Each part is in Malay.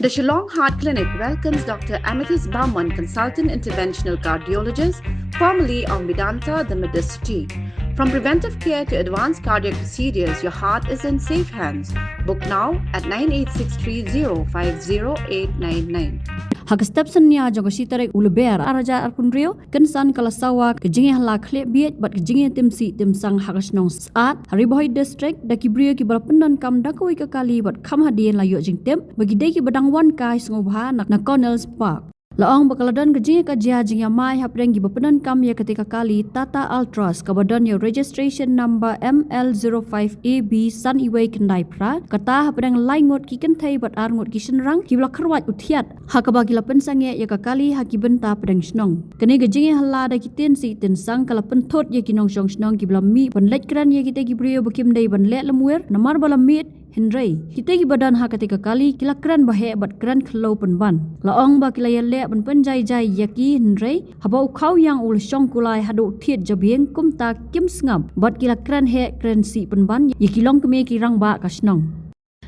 The Shillong Heart Clinic welcomes Dr. Amethyst Bauman, consultant interventional cardiologist, formerly of Medanta, the Medicity. From preventive care to advanced cardiac procedures, your heart is in safe hands. Book now at 98630 Hak stepson niya jogo sitarek ulber araja arkunrio kensan kalasawa kejingi hala khle biet bat kejingi tim sang hakasnong saat hariboy district dakibrio ki berpenan kam dakoi ke kali bat kam hadien layo jingtem bagi dei ki badang wan kai sngobha na Cornels Park. Laong bakaladan kejingi ka jia jingi mai hapreng ki berpenan kam ya ketika kali Tata Ultras kabadan ya registration number ML05AB Sun Iway Kendai Pra kata hapreng laingot ki kentai bat arngot ki senrang ki blak kerwat utiat hakaba ki lapen sange ya ka kali haki benta pedang snong kene kejingi hala da ki ten si ten sang kala pentot ya ki nong song snong ki blami penlet kran ya kita ki brio bekim dei ban let lemwer namar balam mit Henry, kita ki badan ha ketika kali kila kran bahe bat kran khlo penban. Laong ba kila yale ban penjai jai yaki Henry, habau khau yang ul song kulai hadu thiet jabieng kumta kim sngam bat kila kran he kran si penban yaki long keme ki rang ba kasnong.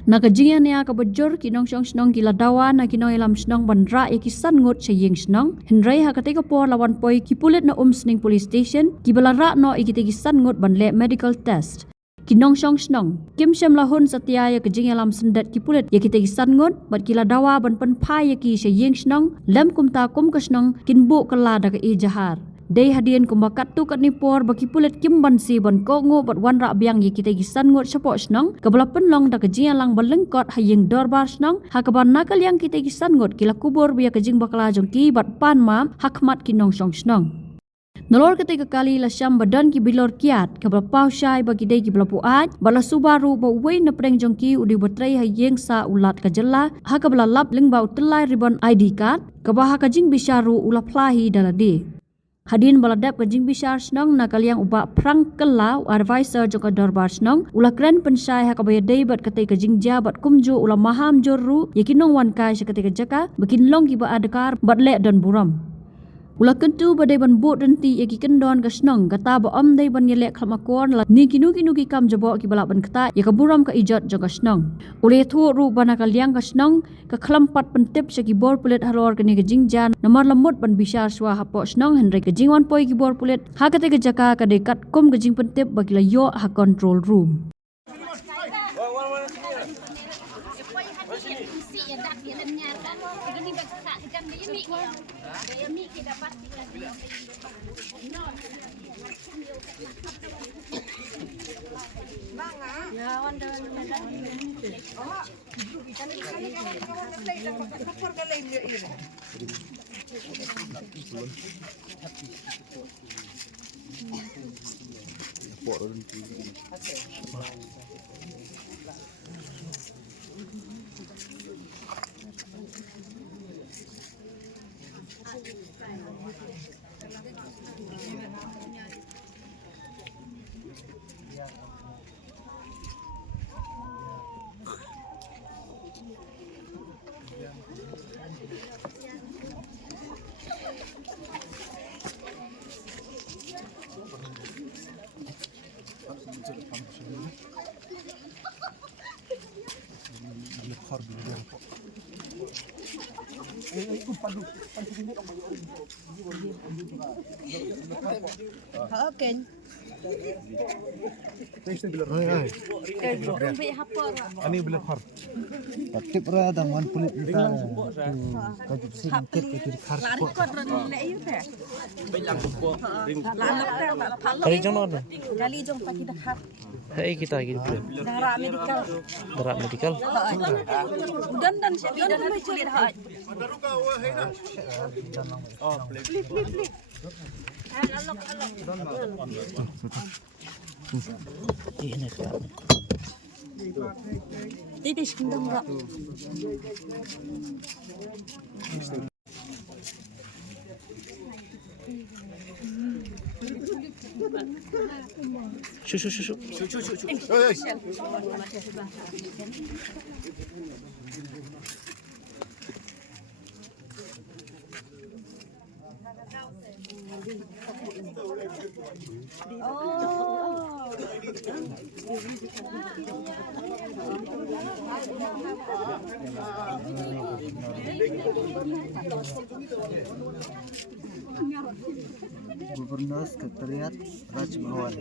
Na kajinga niya kabajur kinong song snong kila dawa na kinong ilam snong bandra yaki san ngot sayeng snong. Henry ha ketika por lawan poi ki pulit na sning police station ki balara no ikitegi san ngot banle medical test. Kinong song snong kim syam lahun satya ya kejing alam sendat ki pulit ya kita gisan ngot bat kila dawa ban pen pai ya ki syeng snong lem kumta kum kasnong kinbu kala da ka jahar dei hadien kumbakat tu kat nipor baki pulit kim ban si ban ko ngo bat wan ra biang ya kita gisan ngot sapok snong kabla penlong da kejing alang balengkot hayeng dorbar snong hakaban nakal yang kita gisan ngot kila kubur biya kejing bakala jongki bat pan ma hakmat kinong song snong. Nolor ketika kali la syam badan ki bilor kiat kabla pau syai bagi dei ki belapu aj bala subaru ba wei na preng jongki udi batrai hayeng sa ulat ka jella ha kabla lap leng bau telai ribbon ID card kabah ka jing bisaru ula plahi dalade hadin baladap ka jing bisar snong na kaliang uba prang kelau advisor joka dorbar snong ula kren pensai ha kabaya dei bat katai ka jing jabat kumju ula maham jorru yakinong wan kai ketika jaka bikin long ki ba adkar batle dan buram. Ula kentu badai ban bot renti yaki kendon ka snong kata ba om dai ban yelek khamakon la ni kinu ki kam jabo ki balak ban kata ya ka buram ka ijat jaga snong ule thu ru bana ka liang ka snong ka khlampat pentip saki bor pulet halor ka ni ka jingjan namar lemut ban bisar swa hapo snong henry ka jingwan poi ki bor pulet ha ka te ka jaka ka dekat kum ka jing pentip bagi la yo ha control room. Okay. Ani boleh har. Tip ra dangan kulit kita. Kajip singkit itu khar. Kali jono ada. Kali jong pagi dekat. Hai kita gitu. Darah medical. Darah medical. Dan sedih dan kulit haj. Oh, please. Ini tak. Tidak sedang rak. Shoo. Oh. Gubernur Sekretariat Raj Bhawan.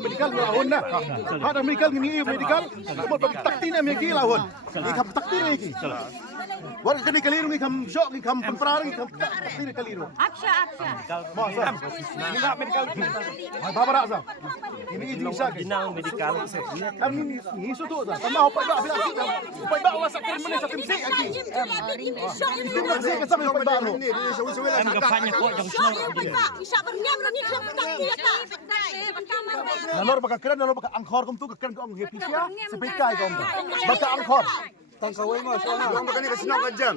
Medical lawan dah. Ada medical ni medical. Cuma taktin yang megi lawan. Ikam taktin lagi. Warga kini kaliru ikam shock ikam temperar ikam taktin kaliru. Aksha. Masa. Ini tak medical. Bapa rak sah. Ini bisa. Final medical. Kami ni suatu dah. Tambah opak dak bila sik. Opak dak wasak kermene satu msik lagi. Itu msik kesam opak dak lu. Kan kampanye kok yang senang. Nalor baka keren nalor baka angkor kum tu keren ko ang hepisia sepikai kom tu. Baka angkor. Tang kawai mas. Ang baka ni kesenang kajan.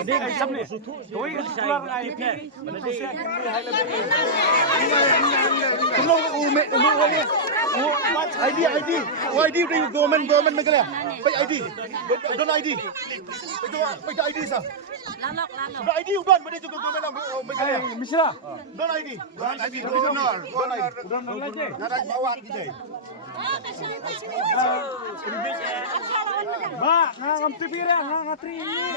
Dia kan sampai suatu. Doi keluar IP. Belum ume ume ID dari government negara. Pai ID. Don ID. Pai ID sah. Don ID udan benda juga government negara. Misra. Don ID. Don ID donor. Donor lagi. Nak bawa kita. Ba, ngam TV dah, ngatri ini.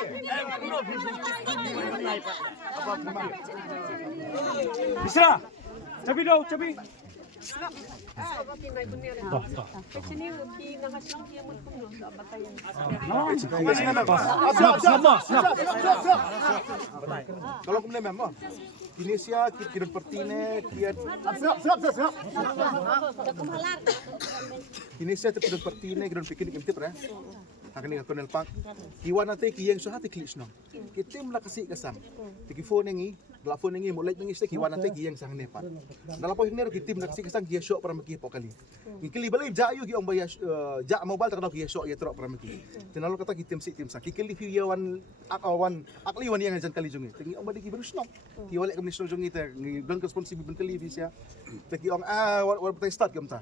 Misra. Cabi dong, cabi. Kalau kemudian memang Indonesia kita pertine kiat siap. Indonesia kita pertine kita pikir imtip ya. Akan Colonel Pak. Kiwan nanti kiyang suhati klis no. Kita mula kasih kesam. Tiki phone nengi, dalam phone nengi mulai nengi sih kiwan nanti kiyang sang nepat. Dalam phone nengi kita mula kasih kesam kiya shock para maki pokali. Kikili balik jayu kiyang bayar jak mobile tak tahu kiya shock ya terok para maki. Dan lalu kata kita tim sang. Kikili kiyawan akli wan yang ajan kali jungi. Tiki orang balik berus no. Kiwalek kami jungi ter. Don responsible ben kali bisa. Tiki orang war betul start kamta.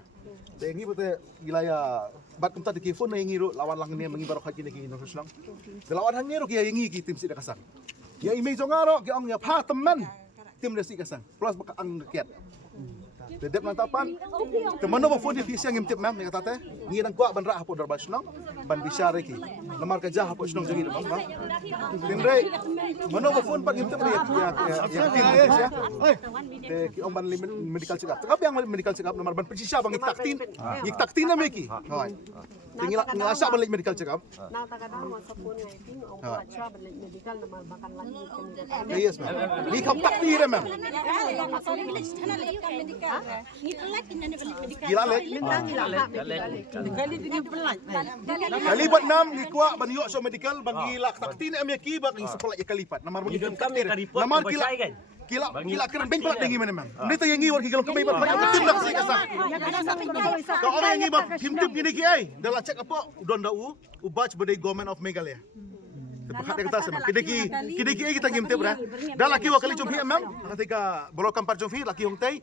Tengi betul gilaya. Bat kumta di phone na ngiro lawan lang niya mangibarok haki na kino suslang. Lawan hang ngiro kaya ngi ki tim si kasang. Ya imay ngaro kaya ang nya pa teman tim na si kasang. Plus baka ang kiat. Dedep nantapan. Temano ba phone di fisi ang imtip ma'am ni katate. Ngi nang kwa ban ra hapo darbas nang ban bisare ki. Lamar ka ja hapo sunong jungi ma'am. Timre. Mano ba phone pag imtip ni ya. Oi. Ki ang ban medical check up. Tapi ang medical check up nomor ban persisya bang iktaktin na meki. Hoy. Tingila ngasa ban medical check up. Nang taga-taga mo sa puno ay ting o watcha balik medical na makan lagi. Yes ma'am. Ni kap taktir ma'am. Gila lek. Kalipat nam gikuha banyo so medical bangila taktin am yaki bak sekolah ya kalipat. Namar mo namar kila keren beng pala dengi mana ma'am. Ndito yang ngiwar kigalong kamay bat tim nak si kasang. Kau orang yang ngibab himtip gini ki ay. Dala check apa udon dau ubach badai government of Meghalaya. Tepat kata sama. Kidiki ay kita himtip ra. Dala kiwa kali jumpi ma'am. Ketika bolokan par jumpi laki hong tay.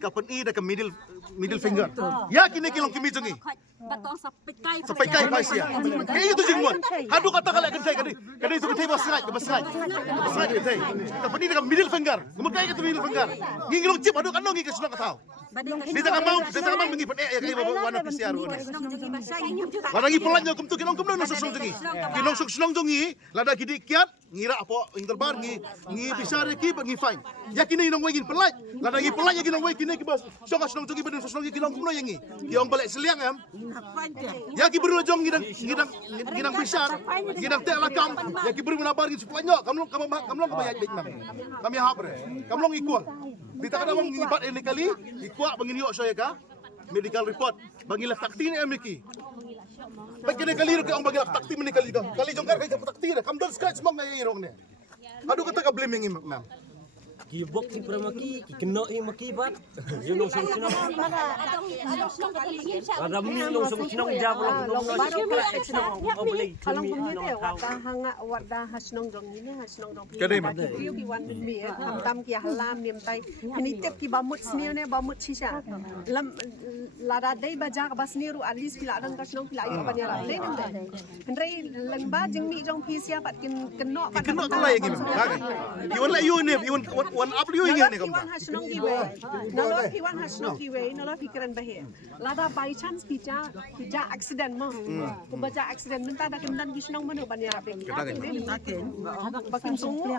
Kapan i da middle middle finger. Ya kini kilong kimi jongi. Batong sapikai. Sampai kai pai sia. Kayak itu jenggot. Hadu kata kala kentai kadai itu kentai basngai. Basngai kentai. Tapi ni dengan middle finger. Kemudian itu middle finger. Ngilong chip hadu kanong ngi kesuna katau. Ni jangan mau mengi pen ya kai wana PCR ni. Warangi pelanyo kum tu kinong nang susung jongi. Kinong susung jongi lada gidi kiat ngira apa interbar ngi besar ki ngi fine. Ya kini inong wegin pelaj. Lada ngi pelaj ya kinong wegin ki bas. Songa susung jongi ben susung kinong kum no yangi. Kiong balik seliang am. Ya ki beru jong ngidang besar, ngidang tek lakam, ya ki beru menabar ngin sepanyo, kamlong kamayat bit mam. Kami habre. Kamlong ikuang. Dita kada mong ngibat ini kali, ikuak bangin yo saya ka medical report. Bangilah takti ni amiki. Pagkene kali ro ang bangilah takti ni kali do. Kali jong kar kay takti na. Kam don scratch mong ngay irong ne. Adu kata ka blaming mam. Gibok si Pramaki, kena maki bat. Yo no sung sinong. Ada mi no sung sinong jabol no sinong boleh Kalau kami bumi no deh, tahu. warda hanga warda hasnong dong ini hasnong dong. Kadai mak. Kiu ki wan mi tam ki halam nim tai. Ini tep ki bamut sini ne bamut sisa. Lam lada dai baja bas ni ru alis pila adang kasnong pila ayo banya la. Lain deh. Henry lengba jeng mi jong pi sia pat kenok pat. Kenok tulai ngim. Iwan la you ne, iwan one up you ingin ne kam. Piwan hasnong ki we. Nalo piwan hasnong ki we, nalo pikiran bahe. Lada by chance pija accident mo. Kumbaja accident minta ada kendan kisnong mano banya rapi. Bakim sungu.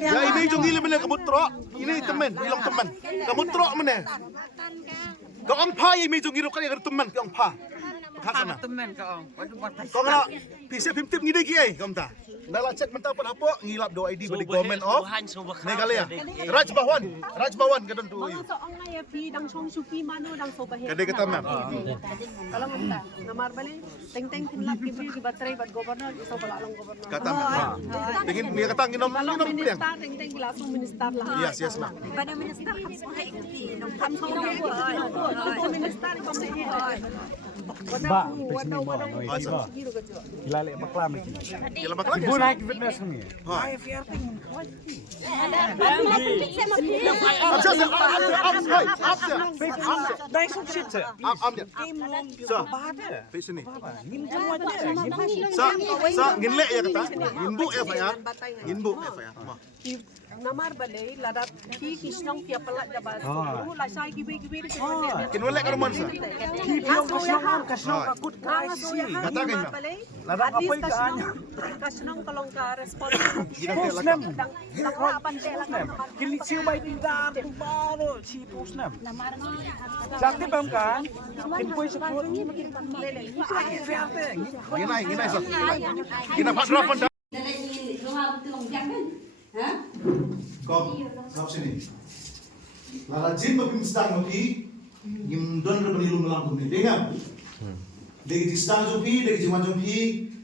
Ya ini jong ile mene kamut tro. Ini temen, ilong temen. Kamut tro mene. Kau ang pa ini jong iro kali temen kau ang pa. Hakana. Kau ngala bisa pimtip ngide ki ai kam ta. Nala cek mentah apa ngilap do ID bagi government of Meghalaya. Raj Bawan kadon tu. Mga soong nga ya pi dang song suki mano dang so bahe. Kadai kata ma'am. Kalau ngata namar bali teng tinlap ki bi batray bad governor so balalong governor. Kata ma'am. Tingin niya kata nginom Kalau piliang. minister teng lasong minister lah. Yes ma'am. Pada minister harus pakai ikti. Kam so minister ko se he. Wada Kilale bakla maki. Kila bakla. Ibu naik fitness kami. Dai sung shit se. Face ni. Sa nginle ya kata. Nginbu FIR. namar balay ladat ki kisnong kia pelat jabas la sai gibi Kinwala ka naman sa. kasnong akut kasi Kata kayo. ladat apoy kaanya kasnong kalong ka responsibility dang Kilisiu bay tinda baro si pusnam. Sakti pam kan? Kinpoy sa put. Ginay sa. Ginapadrapan da. Kau sini. Lala jin mabim sedang ngopi, ngim don rebeli lu melang bumi. Dengar. Degi sedang ngopi, degi jiman ngopi,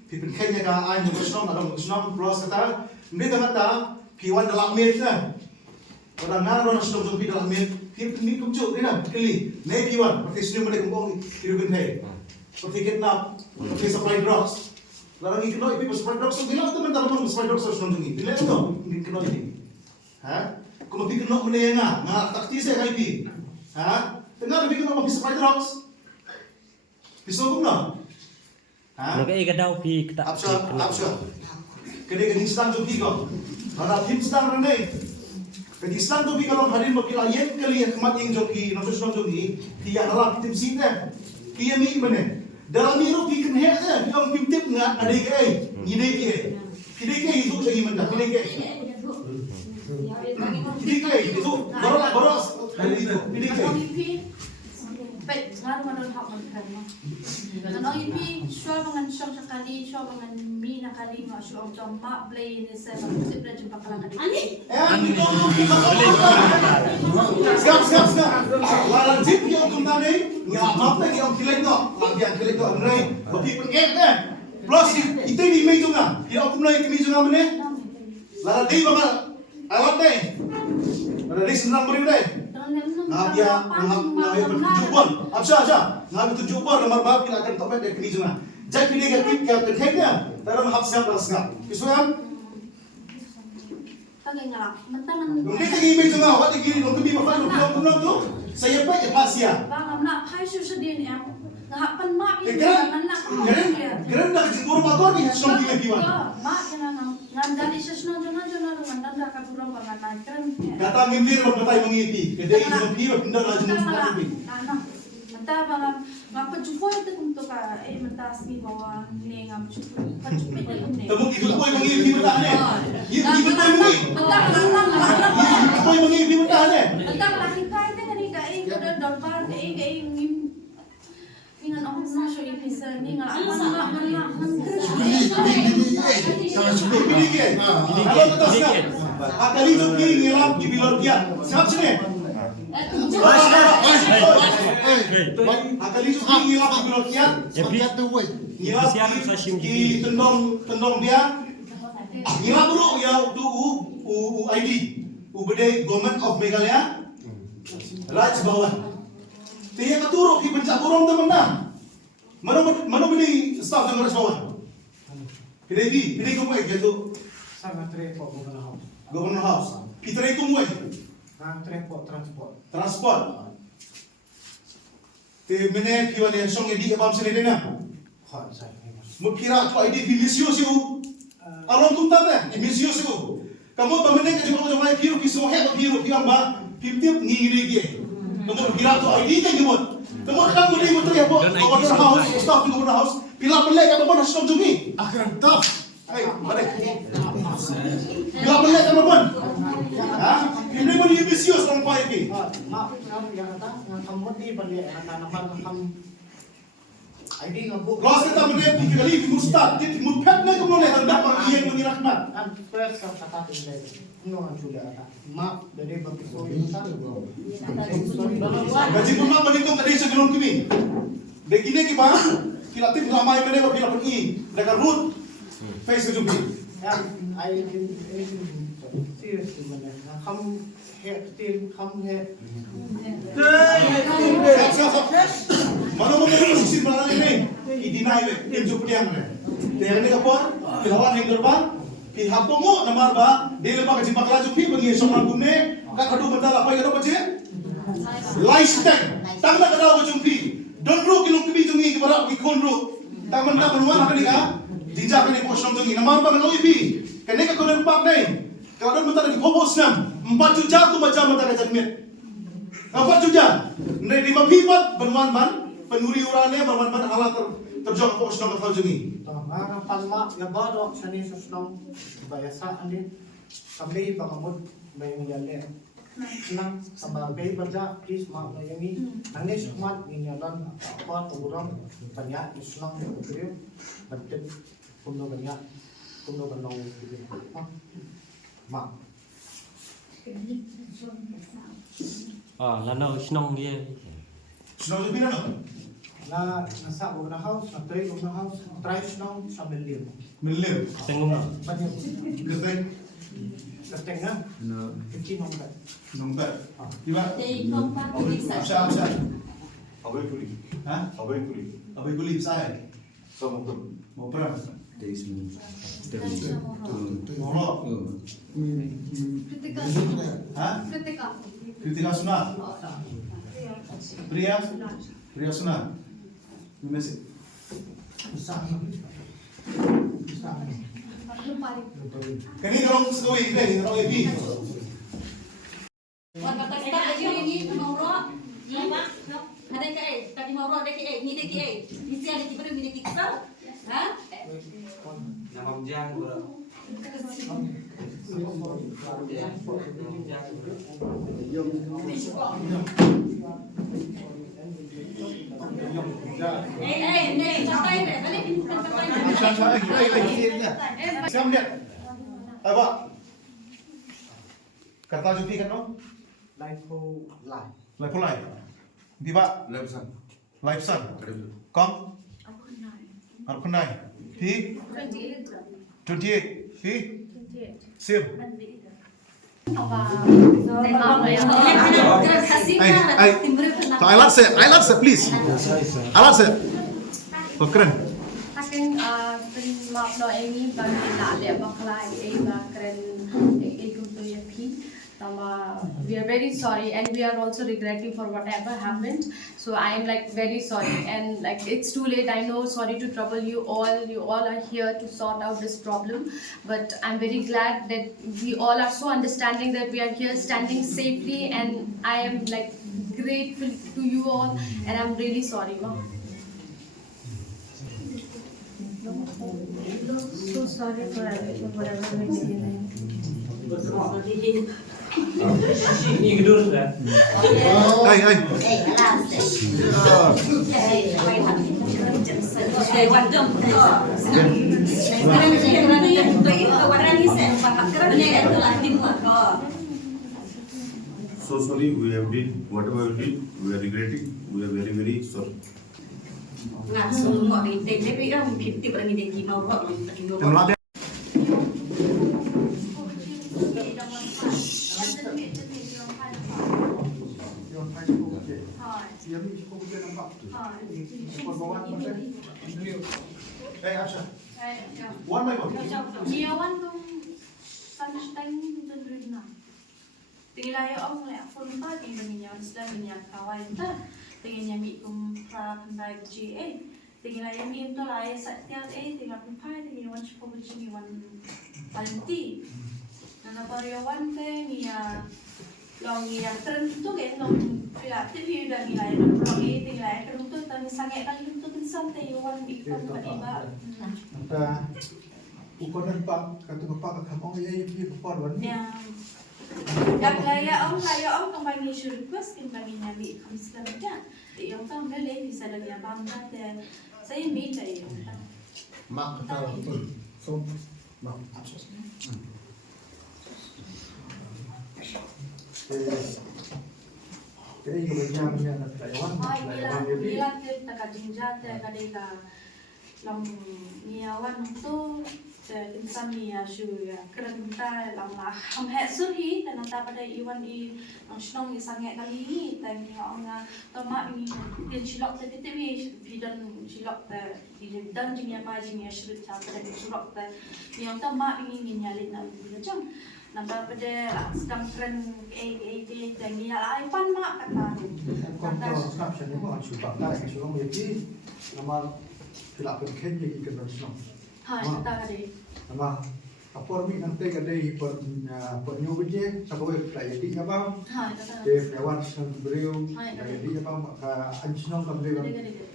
pipin kenya ka ay ng kusnong, adong kusnong plus kata, hindi kata piwan dalam mit na. Orang ngaron kusnong ngopi dalam mit, pipin ni kumcu, dengar, kili, ne piwan, pati senyum mereka kumpong hirugan hai. Pati kidnap, pati supply drugs. Larang ikinoi pipa supply drugs, so bilang teman dalam supply drugs kusnong ngopi. Bila itu, ikinoi ini. Ha? Kung mapikino mo na yan nga taktise kay Pi. Ha? Tengah mapikino mo supply drugs. Piso ko na. Ha? Naga daw pi kita. Absya. Kede kini sedang jo Pi ko. Ana tim sedang rene. Kedi sedang jo Pi kalau harin mo kila yen kali kemat ing jo Pi, no sedang jo Pi, tiya halak tim sine. Tiya mi mene. Dalam miro Pi ken he yang tim tip nga ade kay. Ngide ki. Kide kay itu sa gimana? Kide kay. Dikay itu boros dikay Pet ngaruh manul hak makan mah. Nanong ipi syua bangan syong sekali syua bangan mi nakali ma syua jom mak play ni saya musik dah jumpa kalang adik. Siap. Lalang jip yang kumtane ya mapte yang kilek no, yang kilek no ngai. Bagi pengek deh. Plus itu di meja nga. Ya aku mulai ke meja nga mene. Lalang dei baka awat deh. Ada di senang beri deh. Ngabia bertujuan. Absa. Ngabi tujuan nomor bab kita akan topet dari kini Jadi pilih ketip kaya terkena dalam hak siap dan segala. Isuan. Pakai ngelak. Mentangan. Ini tinggi meja nga. Awat tinggi. Nunggu di bawah. Nunggu tu. Saya pa ipasya. Bang, nak hai susu din em. Ngapan mak ini Keren nak. keren dah jenggur motor ni hasong kile piwan. Mak yang ngandali susu nona ngandanda ka burung bangan keren. Kata ngimtir berbatai mengipi. Kedai ngopi pindah laju mengipi. Mata bang ngapa jumpa itu untuk mata sini bawa ni ngapa jumpa. Pacupit ni. Temu itu boy mengipi mentah ni. Itu boy mengipi. Itu boy mengipi mentah ni. Tentang laki kaya tu kan ikan ada dorban ikan ingat orang nasi ini bisa ni ngah Pilih ke? Kalau kita sekarang, akali tu pilih ngelap di bilor dia. Siap sini. Akali tu pilih ngelap di bilor dia. Ngelap di tendong dia. Ngelap dulu ya tu ID. Bedai Government of Meghalaya. Raj Bhawan. Tiada keturuk di pencak burung teman-teman. Mana beli staff yang Raj Bhawan? Kedai kumpulan gitu. Sama trepo Governor House. Kita itu muat. trepo transport. Transport. Te mene piwan yang song edi abam sini dena. Hot saya. Mukira tu ID misio siu. Alon tu tanda misio siu. Kamu pameneng ke jumpa jumpa piru pisu hebat piru piamba pimtip ngiri dia. Kamu kira tu ID kan jumpa. Kamu kadang boleh muter ya Governor House, staff di Governor House. Pila pelek apa pun hasong jumi. Akan tough. Hey, balik. Pila pelek apa pun. Ha? Ini pun dia misio seorang pai ki. Mak, yang kata kamu ni balik anak-anak kamu. ID ngabu. Los kita mene kali di mustad, di mupet na kamu le hendak yang menyerahmat. Kan first kata tinggal. No juga kata. Mak dari bagi sorry Gaji pun mak menentung tadi sebelum kini. Begini kita kita tim ramai mene bila pergi dekat root face ke jumpi. Yang I seriously mana. Kamu tim kamu Mana posisi mana ini? Idinai we, tim jumpiang we. Tiada ni kapor, pilawan yang terbang. Pihapongo namar ba, dia lepas kaji bakal jumpi bengi soal bune, kak kadu bentar apa yang kadu baca? Lifestyle, tang nak kadu jumpi. Don't ro kilong kibi jungi kibara ikon ro. Tang bentar beruang akan ika, jinjak ni posong jungi. Namar ba kan oipi, kene ka konen pak nei. Kalau bentar lagi popos nam, 4 juta tu macam bentar kaji mit. 4 juta, nei di mapipat beruang man, penuri urane beruang man halat terjong popos nam kau jungi. Mga palma, gabado, sa nisos nung bayasaan din. Kami pangamod, may ngyali. Nang sa bagay baja, please mga mayami. Anis kumat, ninyalan, apa, tugurang, tanya, islang, magkiriw. Batin, kuno ganyan. Kuno ganong, ma. Lana usnong dia. Senang jumpi na no? Na nasa na house, na tray na house, tries now sa Milim. Milim. Tengok na. Banyak Gerteng. keteng na. Kecil nongkat. Nombor. Tiba. Apa apa? Abai kuli. Ha? Abai kuli. Abai kulit saya. Sama tu. Mau perang. Mau Ha? Kritika sunat. Pria sunat. Mesej. Kani dorong sekoi kita ni dorong epi. Ada ke tadi mau ada ke ni de ke ni si ada tiba ni de kita ha Nama jang bro. ni capai ni balik ni capai Siap lihat. Ayo Pak. Kata cuti kan no? Life ko life. Live live. Di Pak. Lepsan. Live san. Kong. Arab Kendai. Hi. 28. Hi. Sim. Alat se please. Alat se. Keren. Akan maaf no ini bagi nak lihat baklai ini keren ikut tu ya pi. Tama we are very sorry, and we are also regretting for whatever happened. So I am like very sorry, and like it's too late. I know, sorry to trouble you all. You all are here to sort out this problem, but I'm very glad that we all are so understanding that we are here standing safely, and I am like grateful to you all, and I'm really sorry, ma. So sorry for everything, whatever we did. Ini gedor kan? So sorry, we have did whatever we did. We are regretting. We are very very sorry. One by one. Niawan nung sunshine dun rin na. Tingilaya ako nga ako nung pa, tingin niya sila niya kaway ta. Tingin niya mi kung pra kanday GA. Tingilaya mi ito laya sa tiyan tingin akong pa, tingin wan siya po mi wan panti. Nanapariyawan kay niya long niya teruntuk kan long kreatif ya dan nilai long tingilaya teruntuk tan sange kali untuk santai wan ikan padiba. Ukonan pak kata bapak kamu ya ini bapak wan. Yang laya om kembali request kembali nabi Islam dah. Yang tahu boleh bisa lagi bangga dan saya minta ya. Mak kata so mak absos. Jadi kebanyakan yang Taiwan. Bila kita kajinjat kadeka long niawan tu insan niya shu ya kerenta long lah ham het surhi dan nata pada iwan I long snong I sangat kali ni dan nga tomak ni pin silok te tewi bidan silok te bidan jingya ma jingya shru cha te silok te yang tomak ni nyalin na bijang namba pada sedang tren dan niya ai pan mak kata Stop sini mau cuba tak suruh mesti nama tidak berken jadi kena senang. Hai kata kade. Nama apa ni nanti kadai per nyubje sampai pelajari di apa? Hai kata. Ke pewan senang beriu jadi apa anjnong kamera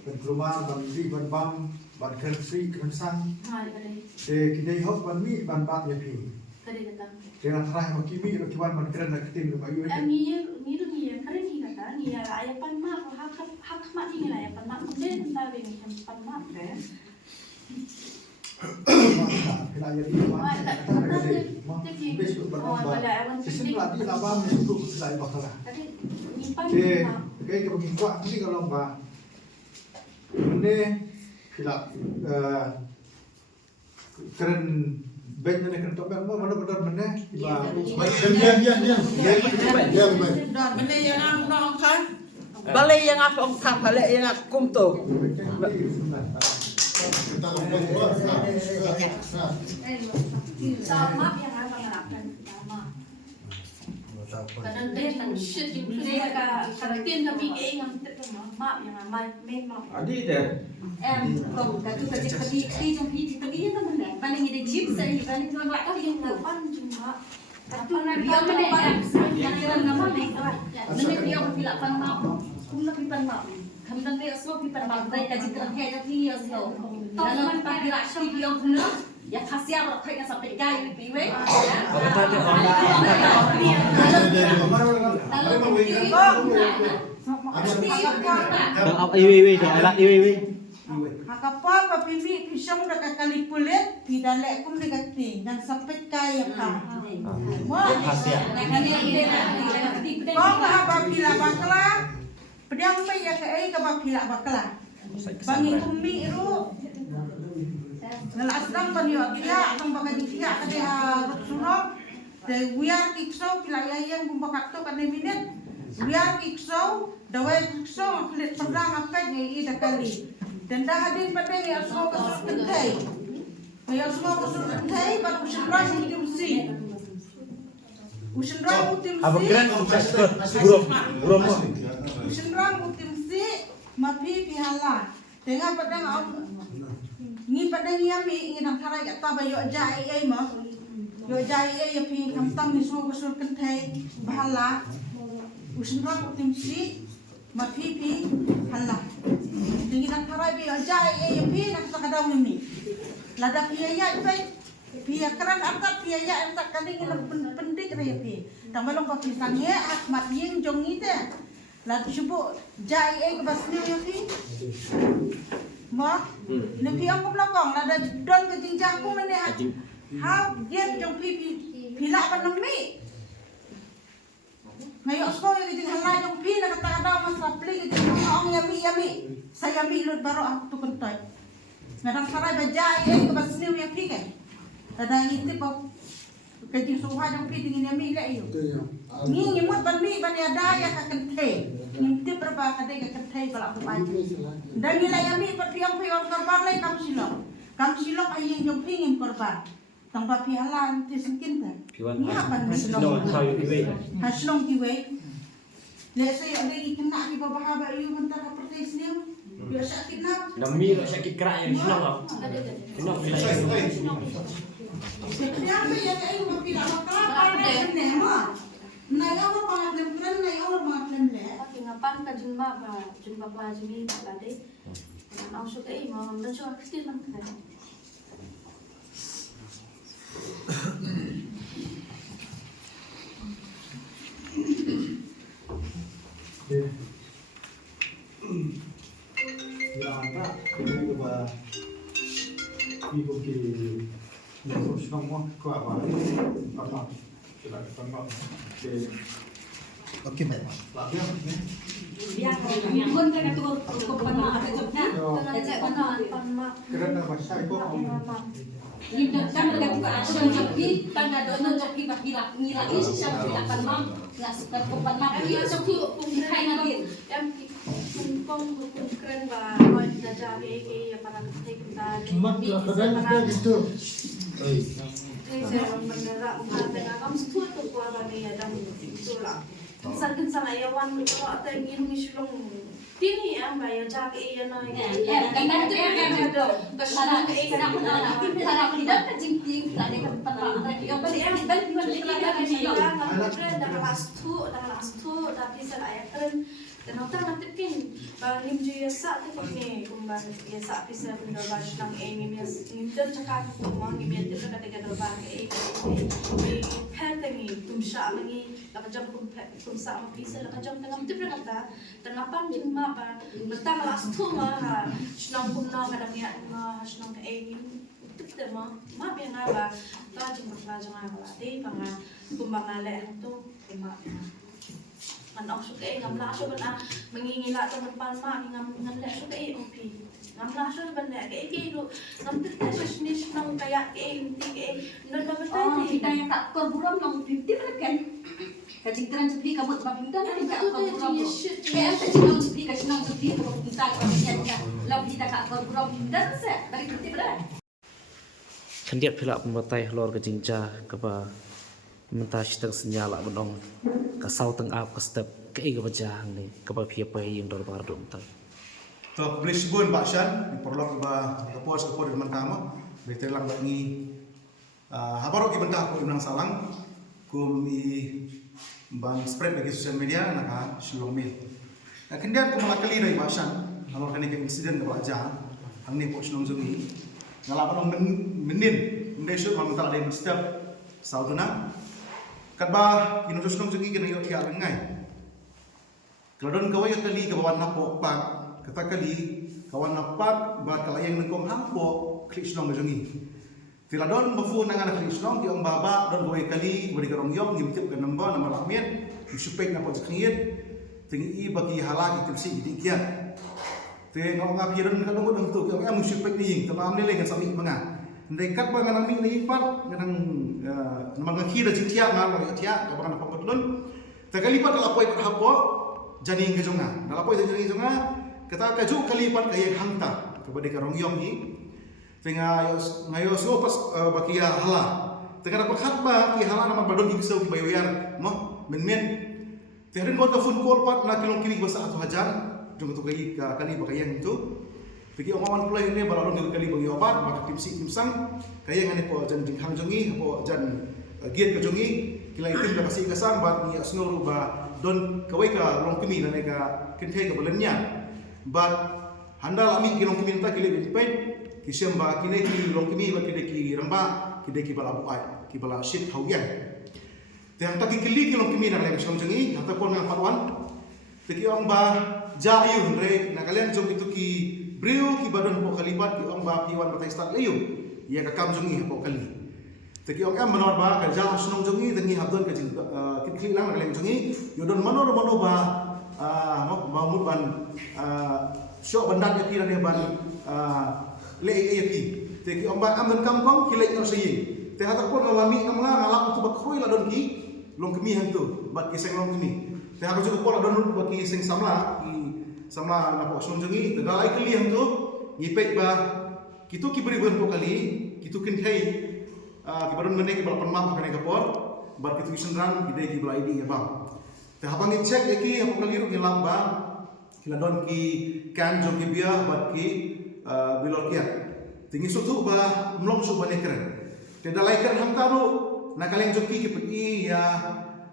berkeluar bandi bang ban kersi kersan. Hai kade. Kita hok ban mi ban bat ya pi. Kade kata. Dengan terang makimi kiwan ban keren nak tim rumah you. Ni keren ni kata ni ayah pan mak hak mak ni lah ayah pan mak kemudian entah ini pan mak kan. Kita jadi mana? Kita besok berapa? Sesuatu lagi lama besok selesai bakalah. Kayak begini kuat ni kalau mbak, ini kita keren. Ben ni kena topeng mana benar mana? Mana yang aku nak angkat? Balai yang aku angkat, balai yang aku kumto. Sama yang aku mengharapkan sama. Kadang dia tak shit yang dia karakter kami yang mak yang memang. Adi deh. Không, cái thứ cái trong khi tôi nghĩ nó vấn đề và mình để chip xây và mình gọi các cái Yang pan cuma. tôi là dia mà để yang kita nama nih mình dia cũng tidak pan mau cũng là pan mau kami dan dia semua pan mau baik kaji kerang kayak tapi ya slow dalam pagi rakyat dia punya ya khasiat orang kayak sampai gaya piwe Makapal papipi pisong nakakalipulit, pidalek kum negati, nang sapit kaya pa. Kau nggak bakila bakla, pedang me ya kaya ke bakila bakla. Bangi kumi iru, ngelasdam banyu akia, kang bakal dikia kade surok, de wiar kiksau pilaya yang bumbakat to kade minit, wiar kiksau, dawai kiksau, kulit pedang apa ni ida kali. Dan dah hadir pada yang semua kesuruh kentai. Yang semua kesuruh kentai, baru bersyukur hidup si. Usenrang utim Have a si. grand burung mo. Usenrang utim si. Mapi pihala. Tengah padang ni padang yami ingin angkarai kata bayo jai ai ma. Yo jai ai pi kamtam ni so gosul kentai bahala. Usenrang utim si. Mapi pihala. Ingin angkarai bayo jai ai pi nak sakadaw ni. Lada piaya bai. Pia keran angkat pia ya angkat kali ngin pendik re pi. Tambah long papi sange akmat yeng jong ite. Lalu cuba jai ke basni ya pi. Ma, lepi aku belakang lada don ke jinjang aku mene ha. Ha dia jong pi pila panemi. Ngayo sko ya ke jinjang la jong pi nak kata mas sapli ke jinjang ong yami. Saya mi lut baru aku kentai. Ngadang sarai bajai ke basni ya pi ke. Tadang itu pop kecil suha jong pi tingin yami le yo. Ni nyemut ban mi ban ya daya ka kente. Nimti berapa kadai ka kente balak pai. Dan nilai yami perpiang piang korban lai kam silok. Kam silok ayeng jong pi ngim korban. Tang ba pi halan ti singkin ta. Ni apa ni Senong tahu kiwe. Ha senong kiwe. Le saya ada kena ki baba haba yu bentar ka pertes ni. Yo sakit na. Nami sakit kerak yang senong. Senong bila. Siapa yang ayo mapila makala ay nema. Nay awal mga lembran, nay awal mga lemle. Tapi ngapan ka jumpa pelajar ni tadi. Ang suka mo, dan suka kecil man ka. Ya anda ini ba ibu ki yang semua ko apa kita tengok oke baik lagi Yang pun kan itu panma ada jobnya. Cek panma. kerana bahasa itu Ini kan ada juga action joki, tanda dono joki bakira nila isi siya tidak panma. Nggak suka ko panma. Iya joki kung kai lagi. Yang kung keren ba, mau dajari ya para kita. cuma kadang itu Saya mendengar dengan kamu setuju tu kuah bagi ada itulah. Kesan ayawan kalau ada yang ingin misalnya tini yang bayar jaga iya naik. Karena itu kan ada kesana cara tidak kejingting tadi kan panma. Yang beli yang beli dah kelas tu tapi saya keren. Dan otak nanti pin, bangim juga saat itu ni, kumbar ya saat bisa berdobas nang ini dan cakap kumang ini dia kata dobas ini penting tumsa lagi, lepas jam tumsa bisa lepas jam tengah itu berkata tengah panjang apa, betang las tu mah, senang kumang kadang ya mah senang ini itu mah yang apa, pelajar apa, di kumbang leh tu kumang. Anak suka ngamla so bana mengingila to depan mak ngamla suka opi ngamla so bana ke do ngamte tes ni nang kaya ke inti ke non ba betul kita yang tak korburam nang 50 kan kajing teran sepi kamu sebab kita tak korburam kayak kajing nang sepi kalau kita kan lalu kita tak korburam dan dari 50 berapa Kandiat pila pematai lor ke jinja kapa mentah sitang senyala benong kasau teng ap ke step ke ega bajang ni kapa pia pai yang dor bar dum tai to blisbon bakshan diperlok ba kapos kapor dengan kama betelang bangi habarok ki bentah ko nang salang kum i ban spread bagi social media naka shilong mil kandiat ko malakali dari bakshan alor kani ke insiden ke baja angni po shilong zumi ngalapan menin mendesut mamentala dari step sauduna katba inutus nong jungi kena yot ya lengai keladon kawai kali kawan napo pak kata kali kawan napak ba kalayang nengkong hampo klis nong jungi tiladon bafu nangan klis nong ki ong baba don kawai kali bodi karong yong ngimtip ke namba nama lakmiet supek napo sekngit tingi bagi halak itimsi idikian te ngong ngapiran kadong ngodong tu ki ong supek ni tamam lele kan sami manga Dekat bangan aming ni pat nang namang kira jintia ngal ya tia kabangan apa patlon takalipat kalapoi pat hapo jani ngejonga kalapoi jani ngejonga kata kaju kalipat kaya hangta kepada karong yong ni tengah ngayo so pas bakia hala Tengah dapat khat ba ki halan nama badon ki kisau ki bayar mo men tiarin ko ta phone call pat na kilong kini basa atau hajan jong tu kali bakayang itu Tegi omawan pula ini balalong kali bagi obat maka timsi timsang kaya ngane po jan jinghang jongi po jan giat ke jongi kila itim ka kasih kasang bat ni asnuru ba don kawai ka long kemi nane ka kenthe ka balennya bat handal ami kilong kemi ta kile bipai kisem ba kine ki long kemi ba kide ki ramba kide ki bala buai ki bala shit hauyan tang ta ki kili kilong kemi nang le song jongi hata pon ngang patwan tegi ong ba jayu re na kalian jong itu ki Brio ki badan po kalibat ki ong ba piwan patay start layo ya ka kam jongi po kali tegi ong am manor ba ka ja sunong jongi tengi habdon ka jing kikli lang ngaleng jongi yodon manor ba ba mut ban syok bandat ya kira ne ban le ya ki tegi ong ba am dan kam kong kilek no sayi te hata pon lami am nga ngalak tu ba khoi la don ki long kemi hantu bat ki seng long kemi te hata ju ko la don ba ki seng samla sama na po sonjongi tadalay kali ang to ngipek ba kitu ki beri po kali kitu kin kai kibaron mene ki balapan map kane kapor bar kitu kisenrang ide ki bala ID ba te habang i-check eki apo kali ru ngilang ba kiladon ki kan jong ki bia bat ki bilor kia tingi sutu ba mlong su bane keren te dalay kan hang taru na kaleng jong ki peti ya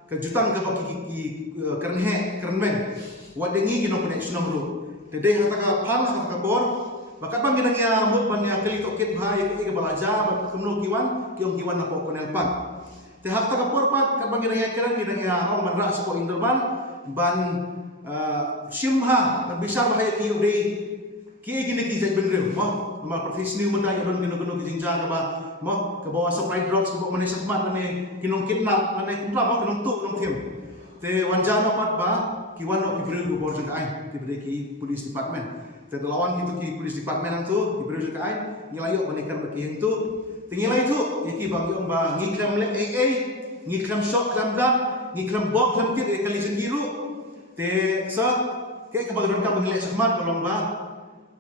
kejutang ka ki keren he keren ben wadengi kino connection ro tede hata ka phan hata ka bor bakat bang ginang ya mut ban ya kali toket bhai ke balaja bat kumno kiwan kiwan na po konel pan te hata ka bor pat kat bang ginang ya keren ginang ya ong man ra so interban ban simha ban bisa bahaya ki ode ki gini ki jai benre mo ma professional mo tayo don gino ki jingja ba mo ke bawa supply drugs ko manisat man ne kinong kidnap ne kuntra mo kinong tu kinong tim te wanjana pat ba kiwan no kibri ko borjang ai kibri ki police department te lawan gitu ki police department ang tu kibri jang ai ngilayo manekan baki itu tingilai itu yaki bagi om ba ngikram le AA ngikram shock kram da ngikram bob kram kit kali sengiru te sa ke ka bagron ka bangile sahmat kolong ba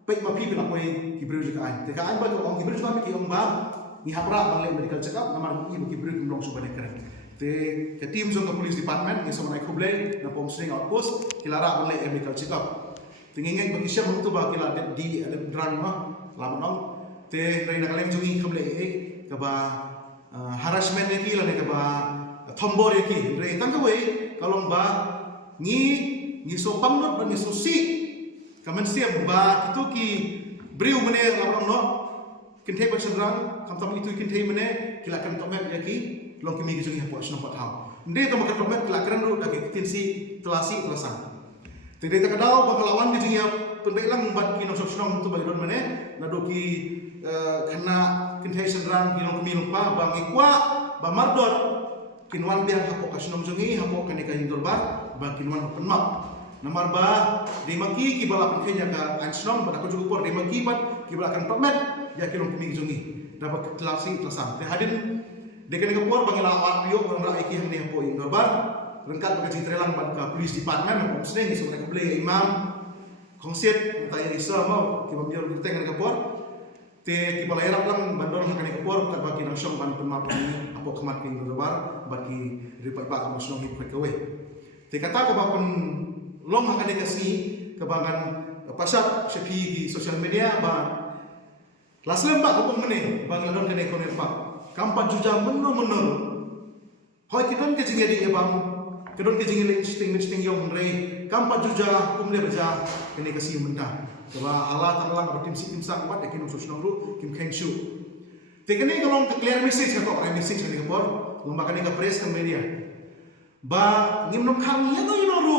pek ma pi pila koi kibri jang ai te ka ai ba om kibri jang ki om ba ni hapra bangle medical check up namar ki kibri kumlong subane keren te ke tim zong ke police department ni sama naik kublai na pom string outpost kilara bangle medical check up tingingeng bagi siap untuk ba kila di dran ma lamonong te rai na kaleng jungi kublai ke ba harassment ni kila ne ke ba thombor ki rai tang we kalong ba ni so pamnot ba ni so si kamen siap ba itu ki briu mene lamonong no kinthe ba sendrang kam tam itu kinthe mene kila kan tomet ya ki long kimi gijung ya puas nompat hau nde to makan tomet kila keren ru dagi tinsi telasi telasang tede ta kadau banglawan gijung ya pendai lang bat ki no sosnong tu bagi don mene na do ki khana kinthe sendrang ki long kimi lupa bang ikwa ba mardor kinwan biang hapo kasnom jungi hapo kanika hindor bar ba kinwan penmap namar ba de maki ki bala penkhenya ka ansnom pada ko jugo por de maki bat ki bala kan tomet ya ki long kimi gijungi dapat telasi telasang te hadin dekan kapor bangila awak yo bang ra iki hande po ing norbar rengkat bagi citrelang ban police department ko sne ni semua keble imam kongsiet taya isa mau ki bang yor teng kapor te ki bala erap lang bandol hakane kapor kat bagi nang syong ban pemap ni apo kemat ing norbar bagi ripat ba kam syong hit kewe te kata ko ba pun long hakane kasi kebangan pasal sepi di social media ba laslemba ko mene bang ladon kene ko pa kampan juja meno hoi kidon ke jingedi ya bang kidon ke jingeli sting yong rei kampan juja kumle baja kene kasi menda coba ala tanglang apa tim sim sang wat ekin usus nongru kim kengshu tekene kalong ke clear message ko message ni kapor lomba kane ka press ke media ba ngimnom khang ya no inoru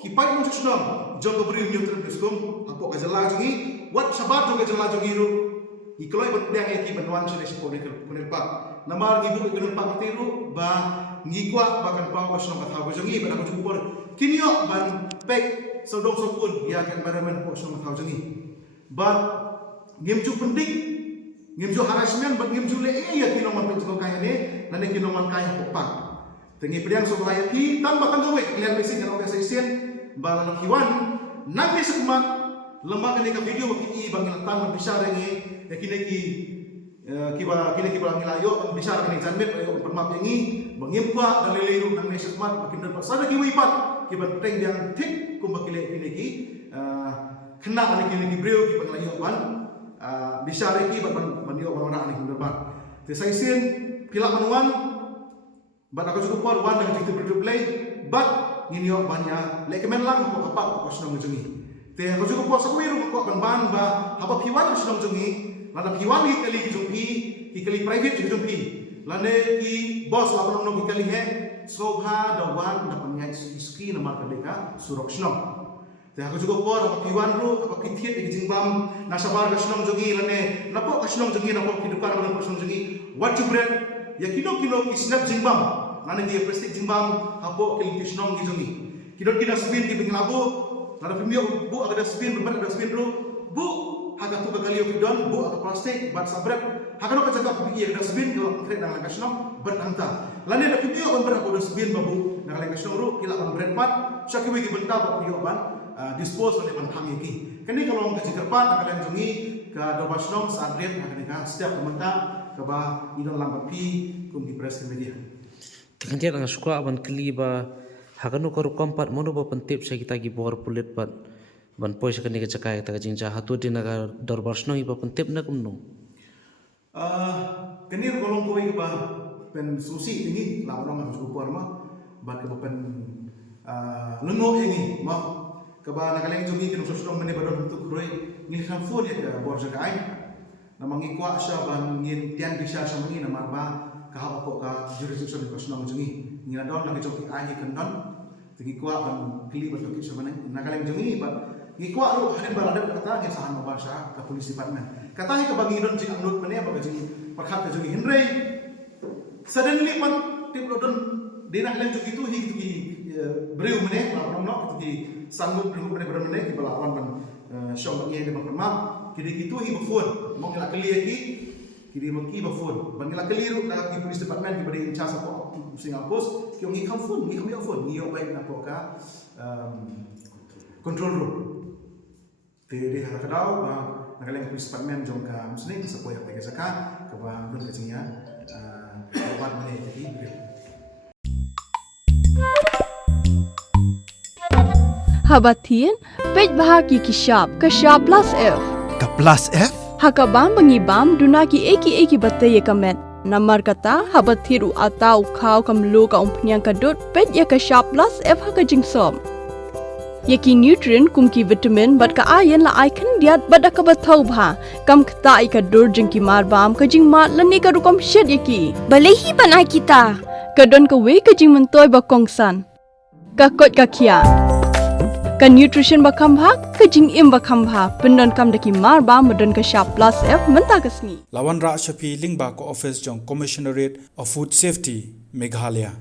kipai usus nong jong ko bri nyutren biskum apo ka jala jungi wat sabar to ka jala jungi ru ikloi berdang eki benwan sune sipo ne kunel pak namar ngibu kunel pak tiru ba ngikwa bakan pau wasno katha bojongi ba ko jupor kinyo ban pek sodong sokun ya kan baraman po wasno katha bojongi ba ngimju pendik ngimju harassment ba ngimju le ya kino man penjo kaya ne nane kino man kaya popak tengi pedang so kaya ki tambah kan gawe clear message kan organization ba lan kiwan nang besok mak lembaga ni video ki bangil taman bisa rengi yakini ki kini ngilayo bicara kini janmet ayo permap yang ini mengimpa dan leliru nang nesmat makin dan pasada kiwi pat kibat teng yang tik kumba kini kena kini breu kibat layo pan bicara ki bat manio orang ni kunderbat tesaisin pilak manuan bat aku cukup por wan dengan jitu berduplay bat nginio banyak lekemen lang ko kapak ko senong jengi te aku cukup por sakwiru ko ban ba haba piwan senong jengi lana piwan kali jumpi kali private jumpi lana ki bos la nong kali he sobha dawan na panyai ski na marka deka surokshnom te aku cukup por haba piwan ru haba kithiet ki jingbam na sabar ka senong jengi lane napo ka senong jengi napo kidukan ban senong jengi what you bread ya kino ki snap jingbam lana dia plastik jingbam hapo kali kisnong ki jengi kidon kina spin ki binglabu lana pimio bu ada spin beber ada spin ru bu haga tu kali yo kidon bu atau plastik bat sabret haga no kajaga pergi ada spin kalau kret nang lakasno beranta lani ada video ban berapa ada spin babu nang lakasno ru kila ban bret pat syaki wi benta bat video ban dispose oleh ban hangi ki kini kalau ngaj kerpat nak kalian jungi ke dobasno sadret haga setiap pementa ke ba idon lambat pi kum di press media Tekan dia dengan suka ban keliba haga no karu kompat mono ba pentip saya kita gi bor pulit bat ban poi sakani ka cakai ta jinja hatu dinaga dorbarsno iba pentip na kumno kenir kolong koi ba pen susi ini la orang cukup por ma ba ke pen lengo ini ma ke ba nakaleng jumi ke nusus dong mene badon untuk roi ngil kan phone ya ke bor jagai na mangikwa sya ban ngin tian bisa sa mangi na marba ka ha ko ka jurisdiction ko sno jumi ngina don na ke joki ahi kan don tingikwa ban kli ba to ki sa maneng nakaleng jumi ba ngikwa ru hanin balada kata ngi sahan mabasa ka polisi department kata ke bangidon jing amnut mene ba jing perkhat ke jing henry suddenly pan tip rodon dina halen juki tu hi breu mene la nomno ki sanggup breu mene ki balawan ban syom ngi de map kidi gitu hi bafon mo ngila kali ki kidi maki bafon bangila keliru na ki polisi department ki bade incha sa ko Singapore ki ngi kam phone ngi kam yo phone ngi yo bai na ko ka control room Tede harakadau ba nakaleng police department jong ka muslim sa poya pa ka ka ba dun ka sinya ba mane jadi Habatin pej bahaki kishap ka shap plus f ka plus f hakabam bangibam dunaki eki bataye kamet namar kata habathiru atau khau kamlu ka umpnyang kadut pej ya ka shap plus f haka jingsom Yaki nutrient kumki vitamin bat ka iron la icon diat bat ka bathau bha kam khta ka dur jingki mar bam ka jing mat lani ka rukom shed yaki balehi banai kita ka don ka we ka jing mentoy ba kongsan ka kot ka khia ka nutrition ba kham bha ka jing im ba kham bha pendon kam daki mar bam don ka sharp plus f menta kasni Lawan Ra Shafi Lingba ko office jong commissionerate of food safety Meghalaya